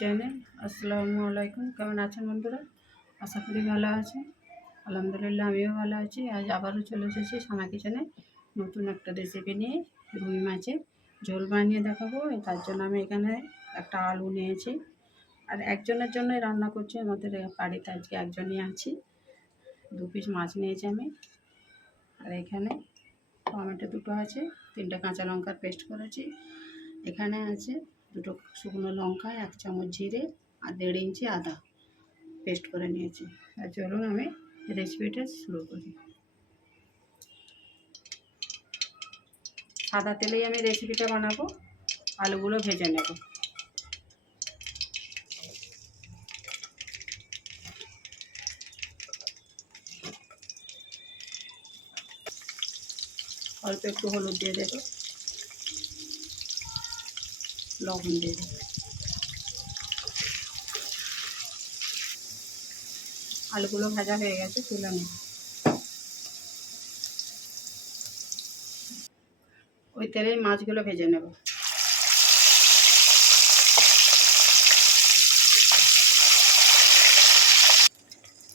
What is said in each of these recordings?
Channel. আসসালামু আলাইকুম। কেমন আছেন বন্ধুরা? আশা করি ভালো আছে আলহামদুলিল্লাহ, আমিও ভালো আছি। আজ আবারও চলে এসেছি সানা কিচেনে নতুন একটা রেসিপি নিয়ে রুই মাছের ঝোল বানিয়ে দেখাবো। তার জন্য আমি এখানে একটা আলু নিয়েছি। আর একজনের জন্যই রান্না করছি। আমাদের বাড়িতে আজকে একজনই আছি। দু পিস মাছ নিয়েছি আমি। আর এখানে টমেটো দুটো আছে। তিনটে কাঁচা লঙ্কার পেস্ট করেছি। এখানে আছে দুটো শুকনো লঙ্কা, এক চামচ জিরে আর দেড় ইঞ্চি আদা পেস্ট করে নিয়েছি। আর চলুন আমি রেসিপিটা শুরু করি। সাদা তেলেই আমি রেসিপিটা বানাবো, আলুগুলো ভেজে নেব। অল্প একটু হলুদ দিয়ে দেবো। লবণ দিয়ে আলুগুলো ভাজা হয়ে গেছে, তুলে নেব ওই তেলেই মাছগুলো ভেজে নেব।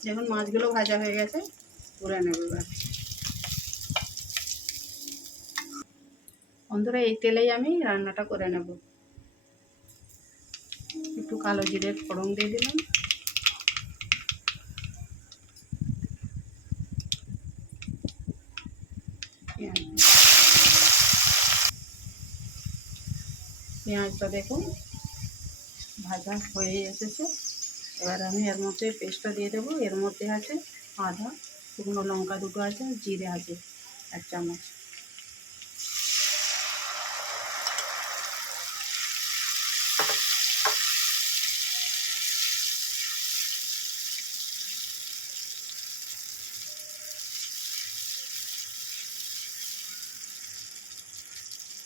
দেখুন মাছগুলো ভাজা হয়ে গেছে, তুলে নেব এবার। বন্ধুরা, এই তেলেই আমি রান্নাটা করে নেব। একটু কালো জিরের ফোড়ন দিয়ে দিলাম। পেঁয়াজটা দেখুন, ভাজা হয়ে এসেছে। এবার আমি এর মধ্যে পেস্টটা দিয়ে দেবো। এর মধ্যে আছে আদা, শুকনো লঙ্কা দুটো আছে, জিরে আছে, এক চামচ।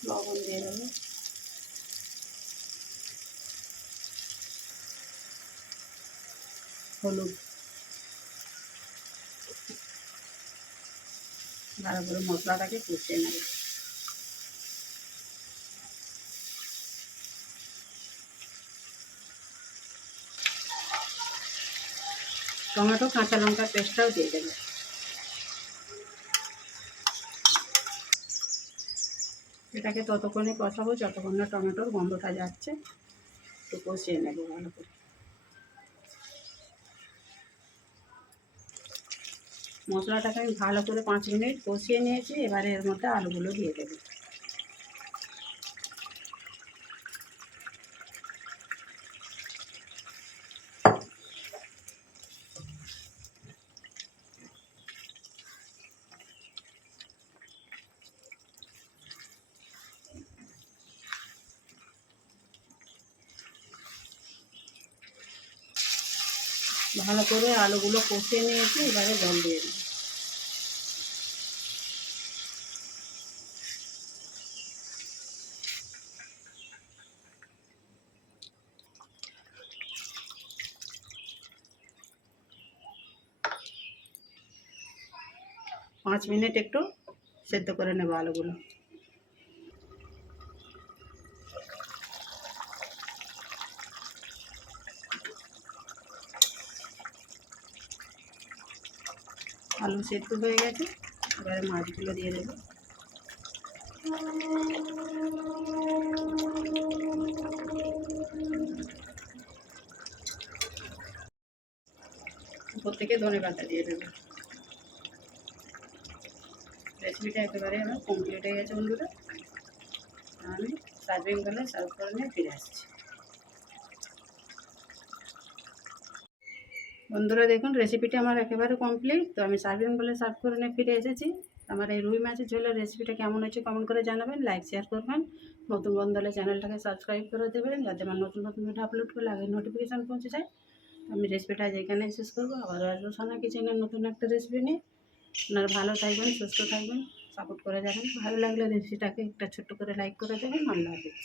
লবণ দিয়ে দেবো। হলুদ। ভালো করে মশলাটাকে কষিয়ে নেব। টমেটো, কাঁচা লঙ্কার পেস্টটাও দিয়ে দেবে। এটাকে ততক্ষণে কষাবো যতক্ষণ না টমেটোর গন্ধটা যাচ্ছে। একটু কষিয়ে নেব ভালো করে। মশলাটাকে আমি ভালো করে পাঁচ মিনিট কষিয়ে নিয়েছি, এবারে এর মধ্যে আলুগুলো দিয়ে দেবো। ভালো করে আলুগুলো কষিয়ে নিয়েছি, এবারে জল দিয়ে দিই পাঁচ মিনিট একটু সেদ্ধ করে নেব আলুগুলো। আলু সেদ্ধ হয়ে গেছে। এবারে মাছগুলো দিয়ে দেবো। থেকে ধনে পাতা দিয়ে দেবো। রেসিপিটা একেবারে আমার কমপ্লিট হয়ে গেছে বন্ধুরা। আমি সার্ভিং করে সার্ভ করে নিয়ে ফিরে আসছি। বন্ধুরা দেখুন রেসিপিটা আমার একেবারে কমপ্লিট তো আমি সার্ভিং বলে সার্ভ করে নিয়ে ফিরে এসেছি। আমার এই রুই মাছের ঝোলের রেসিপিটা কেমন হয়েছে কমেন্ট করে জানাবেন লাইক শেয়ার করবেন। নতুন বন্ধু হলে চ্যানেলটাকে সাবস্ক্রাইব করে দেবেন, যাতে আমার নতুন নতুন ভিডিও আপলোড করলে আগে নোটিফিকেশান পৌঁছে যায়। আমি রেসিপিটা আজ এখানে শেষ করব। আবারও আসব সোনা কিচেনের নতুন একটা রেসিপি নিয়ে। আপনারা ভালো থাকবেন, সুস্থ থাকবেন সাপোর্ট করে যাবেন। ভালো লাগলে রেসিপিটাকে একটা ছোট্ট করে লাইক করে দেবেন আল্লাহ হাফিজ